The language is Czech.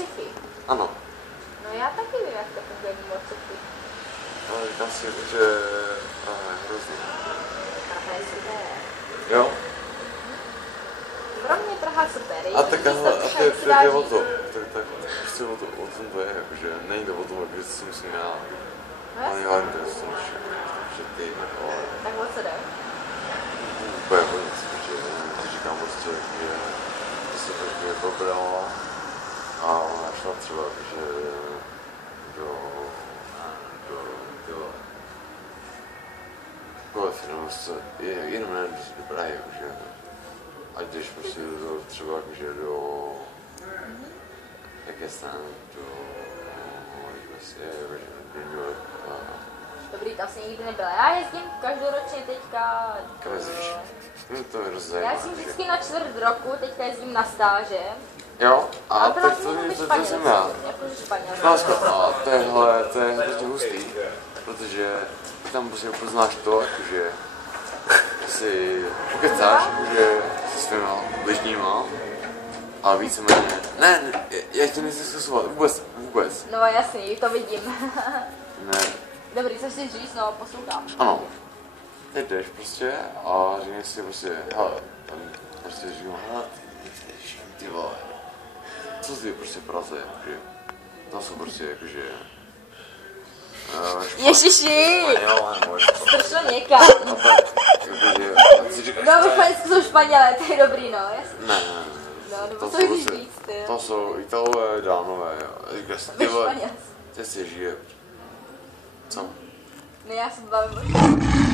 sci-fi. Ano. No já taky vím, jak to funguje mimo sci-fi. Ale říkám si, že hrozně. Praha je super. Jo? Pro mě Praha super. A tak to je o to. Tak prostě o tom to je, jakože není to o tom, že si musím já. Ale já nevím, že ty, ale... Tak o co jde? Úplně o nic, že říkám prostě, že se prostě pobrala a ona šla třeba, že do filmu jenom nevím, že do Prahy, jakože ať jdeš prostě třeba jakože do jaké strany, do vlastně, jakože do New York. Dobrý, to asi nikdy nebyla. Já jezdím každoročně teďka... Kam jezdíš? To je rozzajímavé. Já jezdím vždycky na čtvrt roku, teďka jezdím na stáže. Jo? A to tak to jsem já. Španělsko, a to je hrozně hustý, protože tam prostě poznáš to, jakože si pokecáš, jakože se svýma bližníma a víceméně, ne, já tě nechci zkusovat, vůbec. No jasný, to vidím. Ne. Dobrý, co chci říct, no poslouchám. Ano. Teď jdeš prostě a řekneš si prostě, hele, tam prostě říkám, hele, ty vole, co ty prostě Praze, jakože, tam jsou prostě jakože, Ježiši! Stršel někam. No, ve Španělsku jsou Španělé, to je dobrý, no, jasný. Ne. No, nebo co chceš říct, ty? To jsou Italové, Dánové, jo. Ve Španělsku. Ty si žije. Co? No já se bavím o